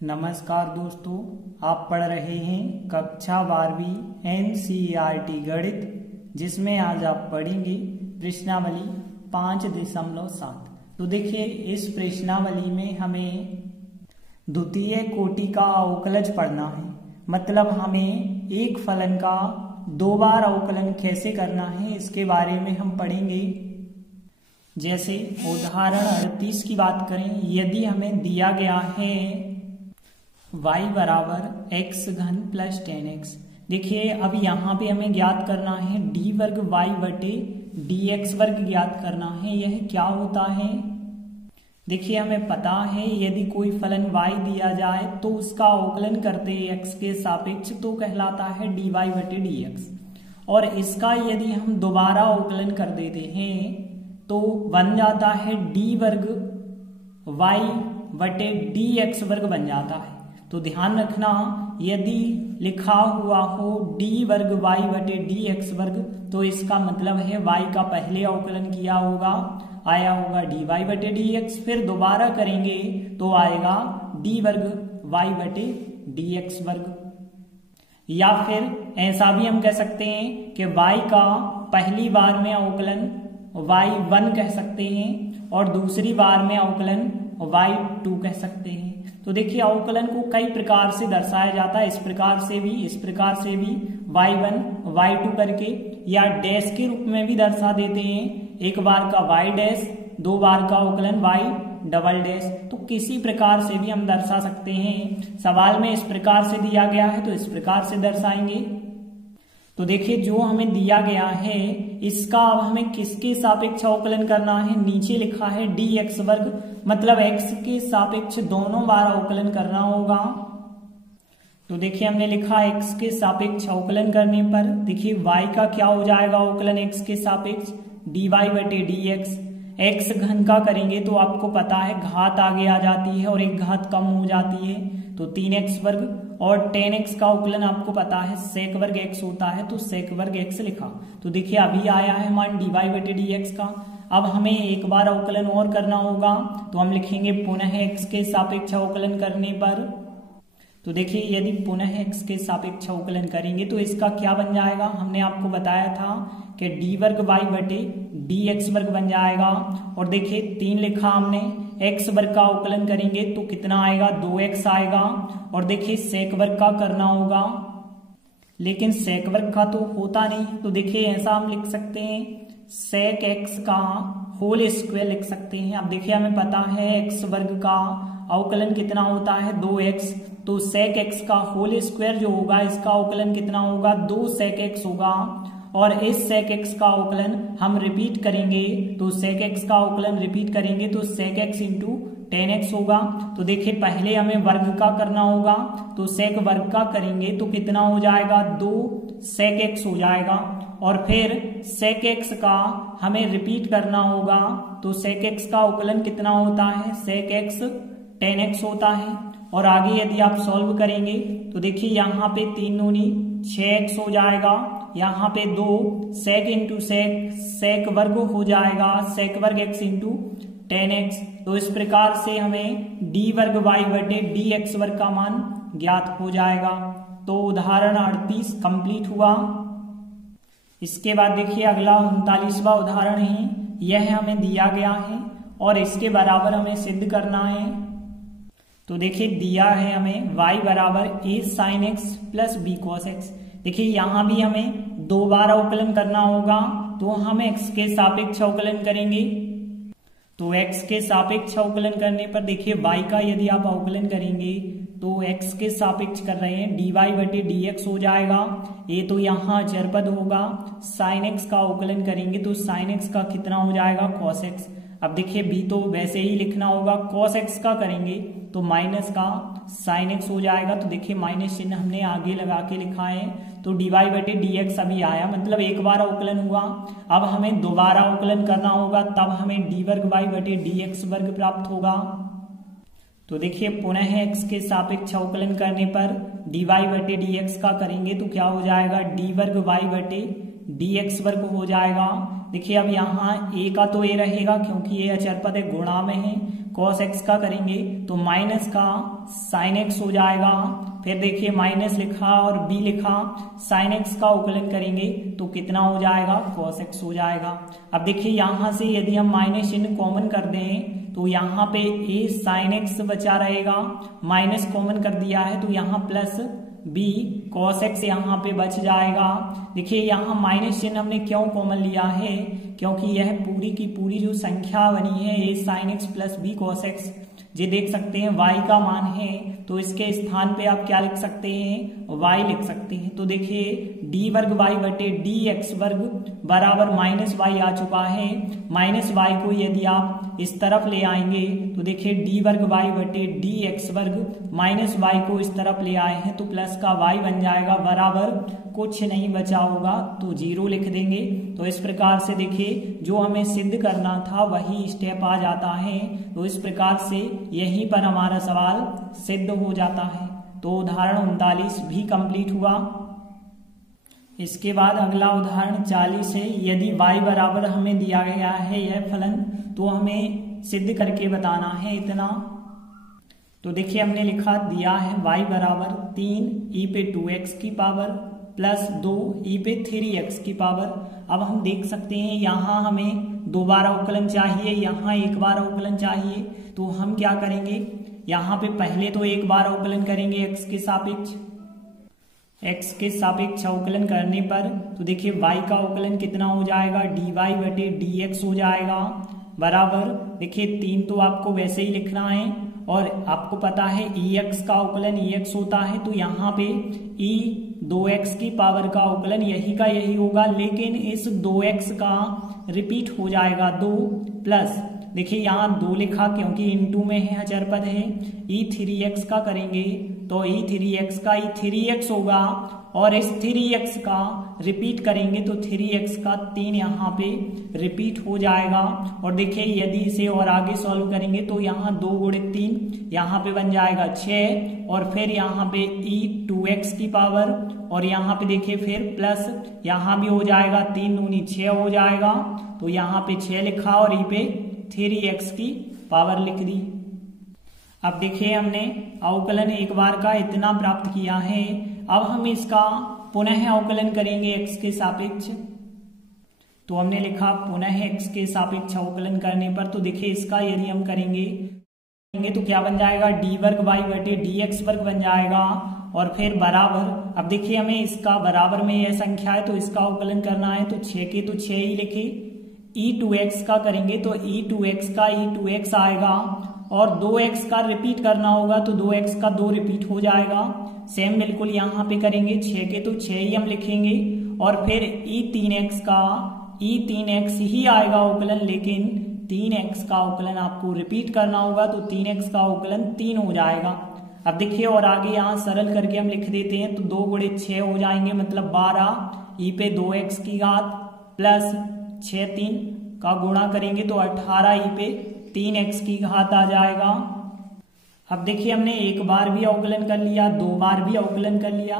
नमस्कार दोस्तों, आप पढ़ रहे हैं कक्षा 12वीं एनसीईआरटी गणित, जिसमें आज आप पढ़ेंगे प्रश्नावली 5.7। तो देखिए, इस प्रश्नावली में हमें द्वितीय कोटि का अवकलज पढ़ना है। मतलब हमें एक फलन का दो बार अवकलन कैसे करना है, इसके बारे में हम पढ़ेंगे। जैसे उदाहरण 38 की बात करें, यदि हमें दिया गया है y बराबर एक्स घन प्लस 10x। देखिए, अब यहाँ पे हमें ज्ञात करना है डी वर्ग y बटे डी एक्स वर्ग ज्ञात करना है। यह क्या होता है? देखिए, हमें पता है यदि कोई फलन y दिया जाए तो उसका अवकलन करते हैं x के सापेक्ष तो कहलाता है dy बटे dx। और इसका यदि हम दोबारा अवकलन कर देते हैं तो बन जाता है डी वर्ग y बटे डी एक्स वर्ग बन जाता है। तो ध्यान रखना, यदि लिखा हुआ हो डी वर्ग y बटे डी एक्स वर्ग तो इसका मतलब है y का पहले अवकलन किया होगा, आया होगा डी वाई बटे डी एक्स। फिर दोबारा करेंगे तो आएगा डी वर्ग y बटे डी एक्स वर्ग। या फिर ऐसा भी हम कह सकते हैं कि y का पहली बार में अवकलन y1 कह सकते हैं और दूसरी बार में अवकलन y2 कह सकते हैं। तो देखिए, अवकलन को कई प्रकार से दर्शाया जाता है, इस प्रकार से भी y1 y2 करके, या डैश के रूप में भी दर्शा देते हैं। एक बार का y डैश, दो बार का अवकलन y डबल डैश। तो किसी प्रकार से भी हम दर्शा सकते हैं। सवाल में इस प्रकार से दिया गया है तो इस प्रकार से दर्शाएंगे। तो देखिए, जो हमें दिया गया है इसका अब हमें किसके सापेक्ष अवकलन करना है? नीचे लिखा है डी एक्स वर्ग, मतलब x के सापेक्ष दोनों बार अवकलन करना होगा। तो देखिए, हमने लिखा x के सापेक्ष अवकलन करने पर देखिए y का क्या हो जाएगा अवकलन x के सापेक्ष? dy बटे dx। x घन का करेंगे तो आपको पता है घात आगे आ जाती है और एक घात कम हो जाती है, तो 3x वर्ग। और 10x का अवकलन आपको पता है सेक वर्ग x होता है, तो सेक वर्ग x लिखा। तो देखिए, अभी आया है मान dy बटे dx का। अब हमें एक बार अवकलन और करना होगा, तो हम लिखेंगे पुनः x के सापेक्ष अवकलन करने पर। तो देखिए, यदि पुनः x के सापेक्ष अवकलन करेंगे तो इसका क्या बन जाएगा? हमने आपको बताया था कि डी वर्ग y बटे डी एक्स वर्ग बन जाएगा। और देखिए, 3 लिखा हमने, x वर्ग का अवकलन करेंगे तो कितना आएगा? 2x आएगा। और देखिए, सेक वर्ग का करना होगा, लेकिन सेक वर्ग का तो होता नहीं, तो देखिए ऐसा हम लिख सकते हैं सेक x का होल स्क्वायर लिख सकते हैं। अब देखिए, हमें पता है x वर्ग का अवकलन कितना होता है? 2x। तो सेक x का होल स्क्वायर जो होगा इसका अवकलन कितना होगा? 2 सेक x होगा। और इस सेक x का अवकलन हम रिपीट करेंगे, तो सेक x का अवकलन रिपीट करेंगे तो सेक x इंटू 10x होगा। तो देखिए, पहले हमें वर्ग का करना होगा, तो सेक वर्ग का करेंगे तो कितना हो जाएगा? 2 सेक x हो जाएगा। और फिर सेक x का हमें रिपीट करना होगा, तो सेक x का अवकलन कितना होता है? सेक x 10x होता है। और आगे यदि आप सॉल्व करेंगे तो देखिए, यहाँ पे 3 दूनी 6x हो जाएगा, यहाँ पे 2 सेक इंटू सेक वर्ग हो जाएगा, सेक वर्ग x इंटू 10x। तो इस प्रकार से हमें डी वर्ग y बटे डी एक्स वर्ग का मान ज्ञात हो जाएगा। तो उदाहरण 38 कंप्लीट हुआ। इसके बाद देखिए, अगला 39वां उदाहरण है। यह हमें दिया गया है और इसके बराबर हमें सिद्ध करना है। तो देखिए, दिया है हमें y बराबर a sin x plus b cos x। देखिए, यहाँ भी हमें दो बार अवकलन करना होगा, तो हम x के सापेक्ष अवकलन करेंगे। तो x के सापेक्ष अवकलन करने पर देखिए, y का यदि आप अवकलन करेंगे तो x के सापेक्ष कर रहे हैं dy बटे dx हो जाएगा। ये तो यहाँ अचर पद होगा। sin x का अवकलन करेंगे तो sin x का कितना हो जाएगा? cos x। अब देखिए, b तो वैसे ही लिखना होगा, cos x का करेंगे तो माइनस का sin x हो जाएगा। तो देखिए, माइनस चिन्ह हमने आगे लगा के लिखा है, तो dy बटे dx अभी आया, मतलब एक बार अवकलन हुआ। अब हमें दोबारा अवकलन करना होगा, तब हमें डी वर्ग y बटे dx वर्ग प्राप्त होगा। तो देखिए, पुनः x के सापेक्ष अवकलन करने पर dy बटे dx का करेंगे तो क्या हो जाएगा? डी वर्ग y बटे dx वर्ग हो जाएगा। देखिए, अब यहाँ a का तो a रहेगा क्योंकि ये अचर पद है, गुणा में है, cos x का करेंगे तो माइनस का sin x हो जाएगा। फिर देखिए माइनस लिखा और b लिखा, sin x का उकलन करेंगे तो कितना हो जाएगा, cos x हो जाएगा। अब देखिए यहां से यदि हम माइनस चिन्ह कॉमन कर दें तो यहाँ पे a sin x बचा रहेगा, माइनस कॉमन कर दिया है तो यहाँ प्लस b cos x यहाँ पे बच जाएगा। देखिए यहाँ माइनस चिन्ह हमने क्यों कॉमन लिया है, क्योंकि यह पूरी की पूरी जो संख्या बनी है a sin x plus b cos x, ये देख सकते हैं y का मान है तो इसके स्थान पे आप क्या लिख सकते हैं, y लिख सकते हैं। तो देखिए d वर्ग y बटे डी एक्स वर्ग बराबर माइनस y आ चुका है। माइनस y को यदि आप इस तरफ ले आएंगे तो देखिए d वर्ग y बटे डी एक्स वर्ग माइनस y को इस तरफ ले आए हैं तो प्लस का y बन जाएगा, बराबर कुछ नहीं बचा होगा तो 0 लिख देंगे। तो इस प्रकार से देखिए जो हमें सिद्ध करना था वही स्टेप आ जाता है। तो इस प्रकार से यहीं पर हमारा सवाल सिद्ध हो जाता है। तो उदाहरण 39 भी कंप्लीट हुआ। इसके बाद अगला उदाहरण 40 है। यदि y बराबर हमें दिया गया है यह फलन तो हमें सिद्ध करके बताना है इतना। तो देखिए हमने लिखा दिया है y बराबर 3 e पे 2x की पावर प्लस 2 e पे 3x की पावर। अब हम देख सकते हैं यहाँ हमें दोबारा उकलन चाहिए, यहाँ एक बार उकलन चाहिए। तो हम क्या करेंगे, यहाँ पे पहले तो एक बार उकलन करेंगे x के सापेक्ष उकलन करने पर तो देखिए y का उकलन कितना हो जाएगा, dy बटे dx हो जाएगा, बराबर देखिए 3 तो आपको वैसे ही लिखना है और आपको पता है ex का उकलन ex होता है तो यहाँ पे e 2x की पावर का उकलन यही का यही होगा, लेकिन इस 2x का रिपीट हो जाएगा 2 प्लस देखिए यहाँ 2 लिखा क्योंकि इनटू में है, अचर पद है। e3x का करेंगे तो e3x का e3x होगा और इस 3x का रिपीट करेंगे तो 3x का 3 यहाँ पे रिपीट हो जाएगा। और देखिए यदि इसे और आगे सॉल्व करेंगे तो यहाँ 2 गुणित 3 यहाँ पे बन जाएगा 6 और फिर यहाँ पे e2x की पावर और यहाँ पे देखिए फिर प्लस यहाँ भी हो जाएगा 3 दूनी 6 हो जाएगा तो यहाँ पे 6 लिखा और e पे 3x की पावर लिख दी। अब देखिए हमने अवकलन एक बार का इतना प्राप्त किया है। अब हम इसका पुनः अवकलन करेंगे x के सापेक्ष। तो हमने लिखा पुनः x के सापेक्ष अवकलन करने पर तो देखिए इसका यदि हम करेंगे तो क्या बन जाएगा, डी वर्ग y बटे डी एक्स वर्ग बन जाएगा और फिर बराबर। अब देखिए हमें इसका बराबर में यह संख्या है तो इसका अवकलन करना है तो 6 के तो 6 ही लिखे। e2x का करेंगे तो e2x का e2x आएगा और 2x का रिपीट करना होगा तो 2x का 2 रिपीट हो जाएगा। सेम बिल्कुल यहाँ पे करेंगे, 6 के तो 6 ही हम लिखेंगे और फिर e3x का e3x ही आएगा उकलन, लेकिन 3x का उकलन आपको रिपीट करना होगा तो 3x का उकलन 3 हो जाएगा। अब देखिए और आगे यहाँ सरल करके हम लिख देते हैं तो 2 गुणित 6 हो जाएंगे, मतलब 12 e पे 2x की घात प्लस 6 3 का गुणा करेंगे तो 18 e पे 3x की घात आ जाएगा। अब देखिए हमने एक बार भी अवकलन कर लिया, 2 बार भी अवकलन कर लिया,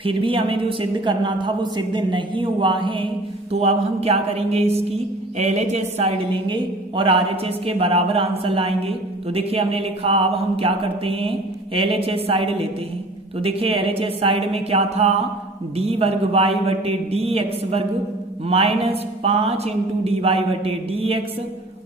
फिर भी हमें जो सिद्ध करना था वो सिद्ध नहीं हुआ है। तो अब हम क्या करेंगे, इसकी LHS साइड लेंगे और RHS के बराबर आंसर लाएंगे। तो देखिए हमने लिखा अब हम क्या करते हैं, LHS साइड लेते हैं। तो देखिए LHS साइड में क्या था, d वर्ग y बटे डी एक्स वर्ग माइनस 5 इंटू डी वाई बटे डी एक्स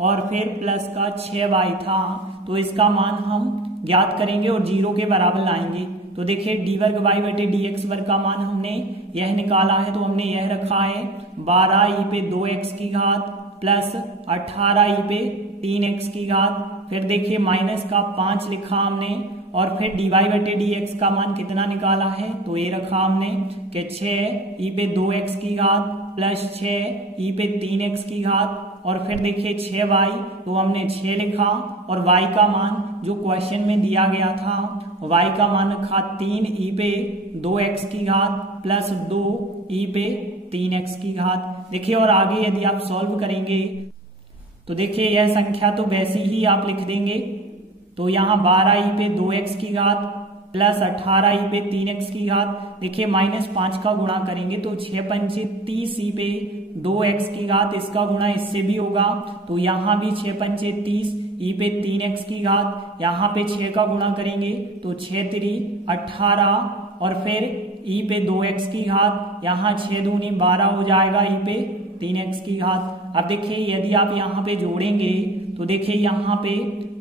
और फिर प्लस का 6y था। तो इसका मान हम ज्ञात करेंगे और 0 के बराबर लाएंगे। तो देखिए डी वर्ग वाई बटे डी एक्स वर्ग का मान हमने यह निकाला है तो हमने यह रखा है 12 e पे 2x की घात प्लस 18 e पे 3x की घात। फिर देखिए माइनस का 5 लिखा हमने और फिर डी वाई बटे डी एक्स का मान कितना निकाला है तो ये रखा हमने कि 6 e पे 2x की घात प्लस 6 e पे 3x की घात और फिर देखिए 6y तो हमने 6 लिखा और y का मान जो क्वेश्चन में दिया गया था y का मान रखा 3 e पे 2x की घात प्लस 2 e पे 3x की घात। देखिए और आगे यदि आप सॉल्व करेंगे तो देखिए यह संख्या तो वैसी ही आप लिख देंगे। तो यहाँ 12 e पे 2x की घात प्लस 18 e पे 3x की घात। देखिए माइनस 5 का गुणा करेंगे तो 6 पंचे 30 e पे 2x की घात, इसका गुणा इससे भी होगा तो यहाँ भी 6 पंचे 30 ई पे 3x की घात, यहाँ पे 6 का गुणा करेंगे तो 6 3 18 और फिर ई पे 2x की घात, यहाँ 6 दूनी 12 हो जाएगा ई पे 3x की घात। अब देखिए यदि आप यहाँ पे जोड़ेंगे तो देखिए यहाँ पे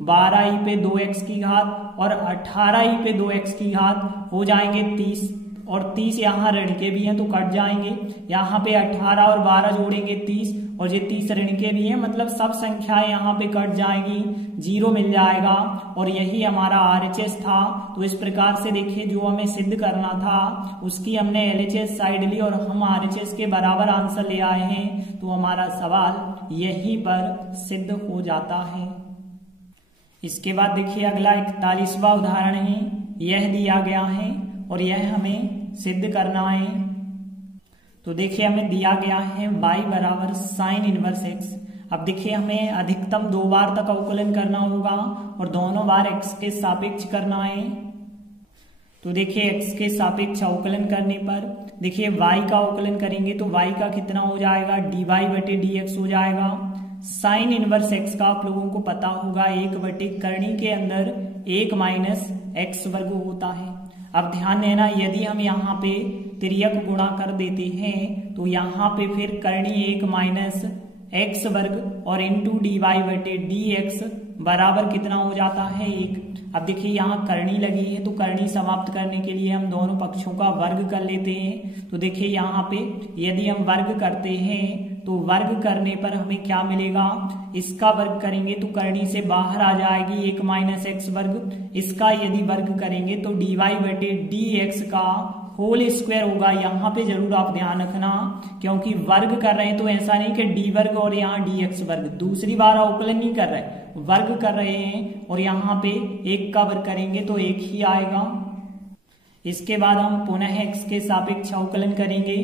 12 ई पे 2x की घात और 18 ई पे 2x की घात हो जाएंगे 30 और 30 यहाँ ऋण के भी हैं तो कट जाएंगे। यहाँ पे 18 और 12 जोड़ेंगे 30 और ये 30 ऋण के भी हैं, मतलब सब संख्याएं यहाँ पे कट जाएंगी, 0 मिल जाएगा और यही हमारा RHS था। तो इस प्रकार से देखिए जो हमें सिद्ध करना था उसकी हमने LHS साइड ली और हम RHS के बराबर आंसर ले आए हैं, तो हमारा सवाल यहीं पर सिद्ध हो जाता है। इसके बाद देखिए अगला 41वां उदाहरण है, यह दिया गया है और यह हमें सिद्ध करना है। तो देखिए हमें दिया गया है y बराबर साइन इनवर्स x। अब देखिए हमें अधिकतम 2 बार तक अवकलन करना होगा और दोनों बार x के सापेक्ष करना है। तो देखिए x के सापेक्ष अवकलन करने पर देखिए y का अवकलन करेंगे तो y का कितना हो जाएगा, dy/dx हो जाएगा। साइन इनवर्स x का आप लोगों को पता होगा 1/करणी के अंदर 1 माइनस x वर्ग होता है। अब ध्यान देना यदि हम यहाँ पे तिर्यक गुणा कर देते हैं तो यहाँ पे फिर करणी 1 माइनस एक्स वर्ग और इंटू dy/dx बराबर कितना हो जाता है 1। अब देखिए यहाँ करणी लगी है तो करणी समाप्त करने के लिए हम दोनों पक्षों का वर्ग कर लेते हैं। तो देखिए यहाँ पे यदि हम वर्ग करते हैं तो वर्ग करने पर हमें क्या मिलेगा, इसका वर्ग करेंगे तो करणी से बाहर आ जाएगी 1 माइनस एक्स वर्ग। इसका यदि वर्ग करेंगे तो dy/dx का होल स्क्वायर होगा। यहाँ पे जरूर आप ध्यान रखना क्योंकि वर्ग कर रहे हैं तो ऐसा नहीं कि डी वर्ग और यहाँ dx वर्ग, दूसरी बार अवकलन नहीं कर रहे, वर्ग कर रहे हैं और यहाँ पे 1 का वर्ग करेंगे तो 1 ही आएगा। इसके बाद हम पुनः x के सापेक्ष अवकलन करेंगे।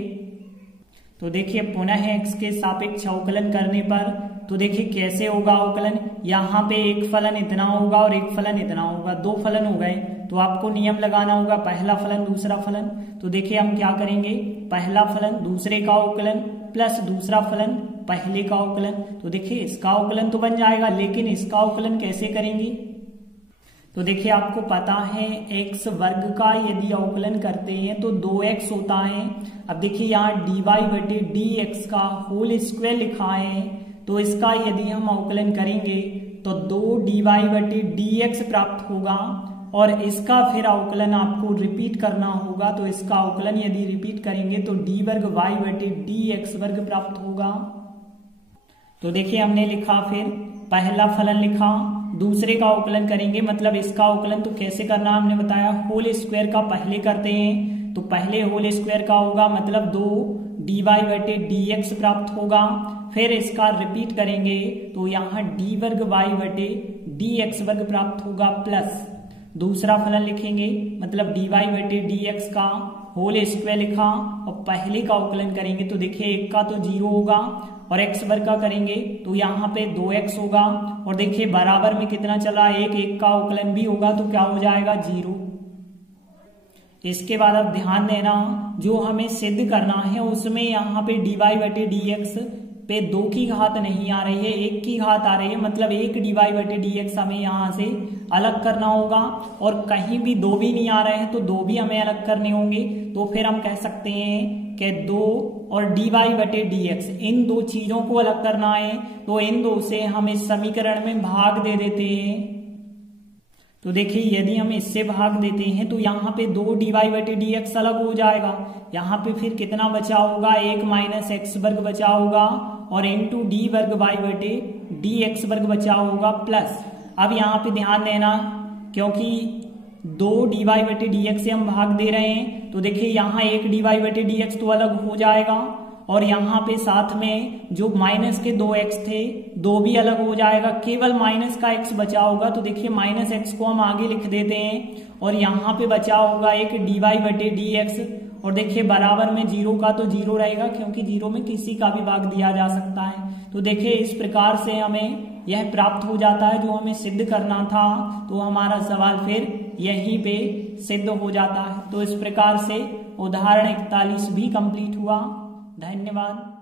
तो देखिए पुनः x के सापेक्ष अवकलन करने पर तो देखिए कैसे होगा अवकलन, यहाँ पे एक फलन इतना होगा और एक फलन इतना होगा, 2 फलन हो गए तो आपको नियम लगाना होगा पहला फलन दूसरा फलन। तो देखिए हम क्या करेंगे, पहला फलन दूसरे का अवकलन प्लस दूसरा फलन पहले का अवकलन। तो देखिए इसका अवकलन तो बन जाएगा लेकिन इसका अवकलन कैसे करेंगे, तो देखिए आपको पता है x वर्ग का यदि अवकलन करते हैं तो 2x होता है। अब देखिए यहाँ dy/dx का होल स्क्वायर लिखा है तो इसका यदि हम अवकलन करेंगे तो 2 dy/dx प्राप्त होगा और इसका फिर अवकलन आपको रिपीट करना होगा। तो इसका अवकलन यदि रिपीट करेंगे तो d वर्ग y/dx वर्ग प्राप्त होगा। तो देखिए हमने लिखा, फिर पहला फलन लिखा, दूसरे का अवकलन करेंगे, मतलब इसका अवकलन तो कैसे करना हमने बताया, होल स्क्वायर का पहले करते हैं तो पहले होल स्क्वायर का होगा मतलब 2 dy/dx प्राप्त होगा। फिर इसका रिपीट करेंगे तो यहाँ d वर्ग y/dx वर्ग प्राप्त होगा प्लस दूसरा फलन लिखेंगे मतलब dy/dx का होल स्क्वायर लिखा और पहले का अवकलन करेंगे तो देखिए 1 का तो 0 होगा और x वर्ग का करेंगे तो यहाँ पे 2x होगा और देखिए बराबर में कितना चला 1 का अवकलन भी होगा तो क्या हो जाएगा 0। इसके बाद अब ध्यान देना जो हमें सिद्ध करना है उसमें यहाँ पे dy/dx पे 2 की घात नहीं आ रही है, 1 की घात आ रही है, मतलब 1 dy/dx हमें यहाँ से अलग करना होगा और कहीं भी 2 भी नहीं आ रहे हैं तो 2 भी हमें अलग करने होंगे। तो फिर हम कह सकते हैं कि 2 और dy/dx इन 2 चीजों को अलग करना है तो इन 2 से हम इस समीकरण में भाग दे देते हैं। तो देखिए यदि हम इससे भाग देते हैं तो यहाँ पे 2 dy/dx अलग हो जाएगा, यहाँ पे फिर कितना बचा होगा 1 माइनस एक्स वर्ग बचा होगा और इंटू d वर्ग y/dx वर्ग बचा होगा प्लस। अब यहाँ पे ध्यान देना क्योंकि 2 dy/dx से हम भाग दे रहे हैं तो देखिए यहाँ 1 dy/dx तो अलग हो जाएगा और यहाँ पे साथ में जो माइनस के 2x थे 2 भी अलग हो जाएगा, केवल माइनस का x बचा होगा। तो देखिए माइनस x को हम आगे लिख देते हैं और यहाँ पे बचा होगा 1 dy/dx और देखिए बराबर में 0 का तो 0 रहेगा क्योंकि 0 में किसी का भी भाग दिया जा सकता है। तो देखिए इस प्रकार से हमें यह प्राप्त हो जाता है जो हमें सिद्ध करना था। तो हमारा सवाल फिर यहीं पे सिद्ध हो जाता है। तो इस प्रकार से उदाहरण 41 भी कंप्लीट हुआ। धन्यवाद।